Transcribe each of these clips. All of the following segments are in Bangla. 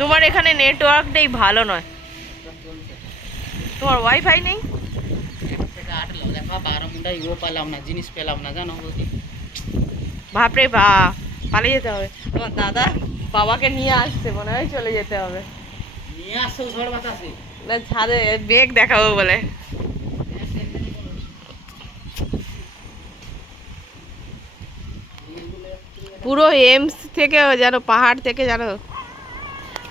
তোমার এখানে নেটওয়ার্কটাই ভালো নয়, তোমার ওয়াইফাই নেই। দেখো 12 মুন্ডাই ও পেলাম না, জিনিস পেলাম না জানো বলছি। বাপরে বা, পালিয়ে যেতে হবে। তোমার দাদা বাবাকে নিয়ে আসছে, মনে হয় চলে যেতে হবে। নিয়ে আসছো ঝড় বাতাসে? না, ছাদে মেঘ দেখাবো বলে। পুরো এমস থেকে যেন, পাহাড় থেকে যেন।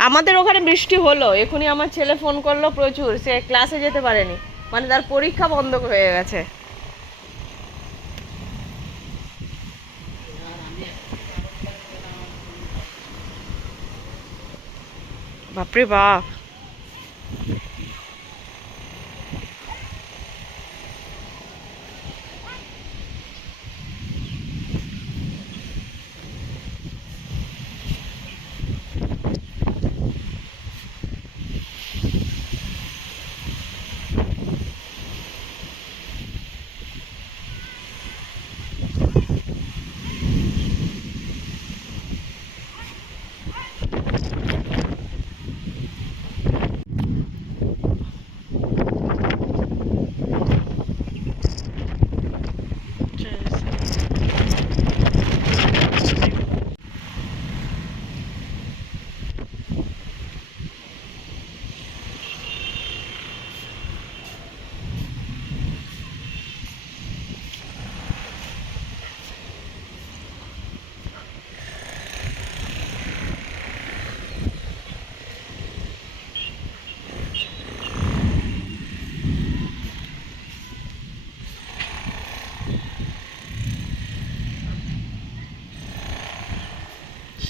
আমাদের ওখানে বৃষ্টি হলো এখনই, আমার ছেলে ফোন করলো প্রচুর, সে ক্লাসে যেতে পারেনি, মানে তার পরীক্ষা বন্ধ হয়ে গেছে। বাপরে বাপ।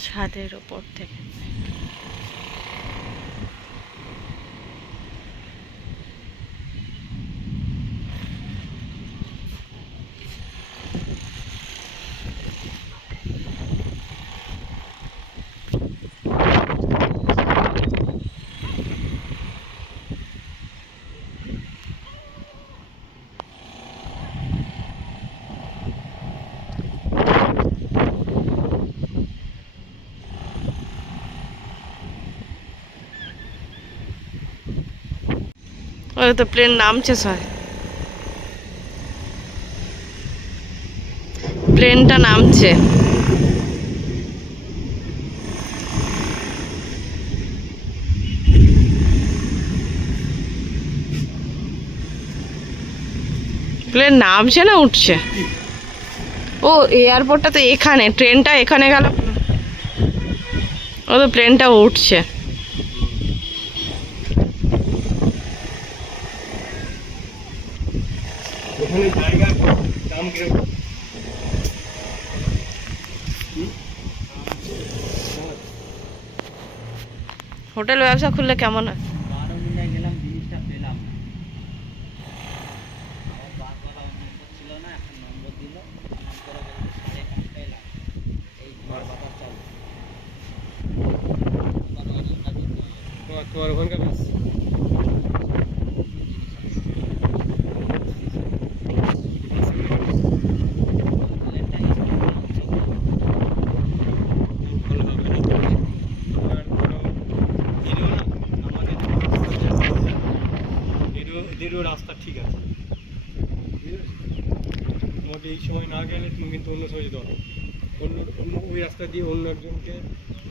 ছাদের ওপর থেকে ওই তো প্লেন নামছে, স্যার প্লেনটা নামছে। প্লেন নামছে না উঠছে? ও এয়ারপোর্টটা তো এখানে, ট্রেনটা এখানে গেল। ও তো প্লেনটা উঠছে। হোটেল ব্যবসা খুললে কেমন হয়? 12 মুন্ডায় গেলাম, জিনিসটা পেলাম না। আবার বাসওয়ালা অন্য ছিল না, এখন নম্বর দিল, ফোন করে বলছে 5:30টায় লাগবে। এই ঝড় বাতাস চলছে। তোমার ওখানকার বাস? রাস্তা ঠিক আছে, মোট এই সময় না গেলে তুমি কিন্তু অন্য সময় যেতে পারো। অন্য অন্য ওই রাস্তা দিয়ে অন্য একজনকে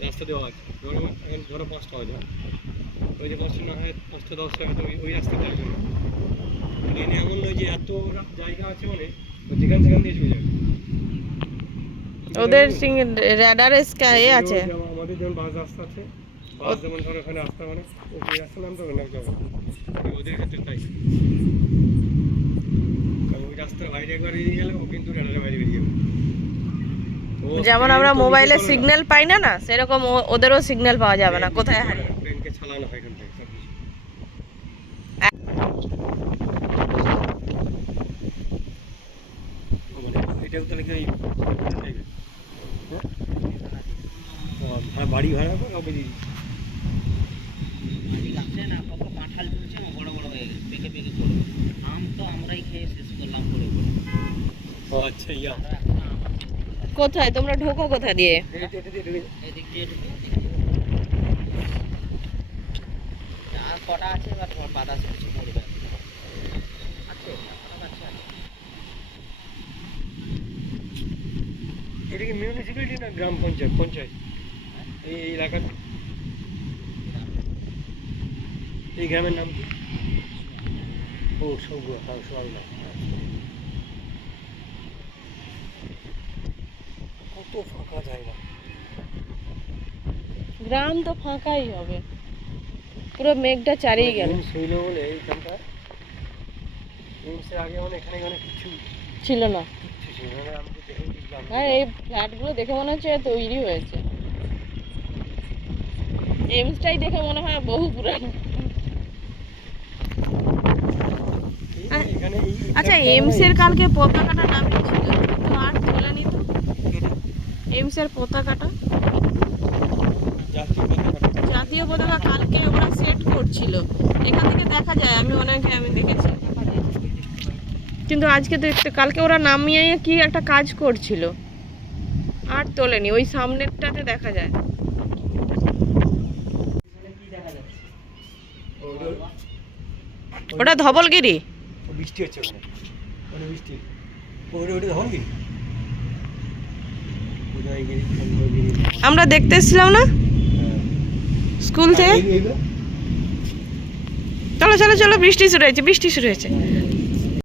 রাস্তা দেওয়া আছে। ধরো 5টা বাজে, ওই যে 5টা না হয় 5টা 10 হয়তো ওই রাস্তাতে আসবে না। ট্রেনে এমন নয় যে এত জায়গা আছে, মানে যেখান সেখান দিয়ে চলে যাবে। ওদের রেডার এ আছে। আমাদের যেমন বাস রাস্তা আছে, বাস যেমন ধরো ওখানে রাস্তা, মানে ওই রাস্তা নামতে হবে না যাবো, ওদের ক্ষেত্রে তাই। কারণ ওই রাস্তার বাইরে একবার বেরিয়ে গেলে ও কিন্তু রেডারের বাইরে বেরিয়ে যাবে। যেমন আমরা মোবাইলে সিগন্যাল পাই না, না সেরকম ওদেরও সিগন্যাল পাওয়া যাবে না, কোথায় হারিয়ে। ট্রেনকে চালানো হয় এখান থেকে সবকিছু। এটাও তাহলে কি বাড়ি ভাড়া বেরিয়ে লাগছে না? কত কাঁঠাল ঝুলছে না, বড় বড় হয়ে গেছে, পেকে পেকে পড়ে। আম তো আমরাই খেয়ে শেষ করলাম পড়ে পড়ে। ও আচ্ছা, ইয়া কোথায় তোমরা ঢোকো কোথা দিয়ে? এটা দিয়ে ঢুকে এদিক দিয়ে ঢুকে আর কটা আছে, এবার তোমার বাতাসে কিছু পড়বে আছে, এখনো কাছে আছে। এটা কি মিউনিসিপ্যালিটি না গ্রাম পঞ্চায়েত? পঞ্চায়েত এই এলাকার, এই গ্রামের নাম কি? ও সৌগুয়া, হ্যাঁ সোয়ালদা। কত ফাঁকা জায়গা। গ্রাম তো ফাঁকাই হবে, পুরো মেঘটা চারিয়ে গেল। এইমস হইলো বলে এইখানটা, এইমসের আগে মানে এখানে অনেক কিছু ছিল না। কিচ্ছু ছিল না, আমি তো দেখে বুঝলাম। আর এই ফ্ল্যাটগুলো দেখে মনে হচ্ছে তৈরি হয়েছে, এমসটাই দেখে মনে হয় বহু পুরানো। এখানে আচ্ছা এমসের কালকে পতাকাটা নামিয়েছিল তো আর তোলেনি তো, এমসের পতাকাটা, জাতীয় পতাকা কালকে ওরা সেট করছিল, এখান থেকে দেখা যায়, আমি দেখেছি, কিন্তু আজকে দেখতে কালকে ওরা নামিয়ে কি একটা কাজ করছিল, আর তোলেনি, ওই সামনেরটাতে দেখা যায়। ওটা ধবলগিরি। বৃষ্টি হচ্ছে ওখানে, ওখানে বৃষ্টি, ওটা ধবলগিরি, উদয়গিরি, চন্দ্রগিরি। আমরা দেখতে এসেছিলাম না স্কুল থেকে। চলো চলো চলো, বৃষ্টি শুরু হয়েছে, বৃষ্টি শুরু হয়েছে।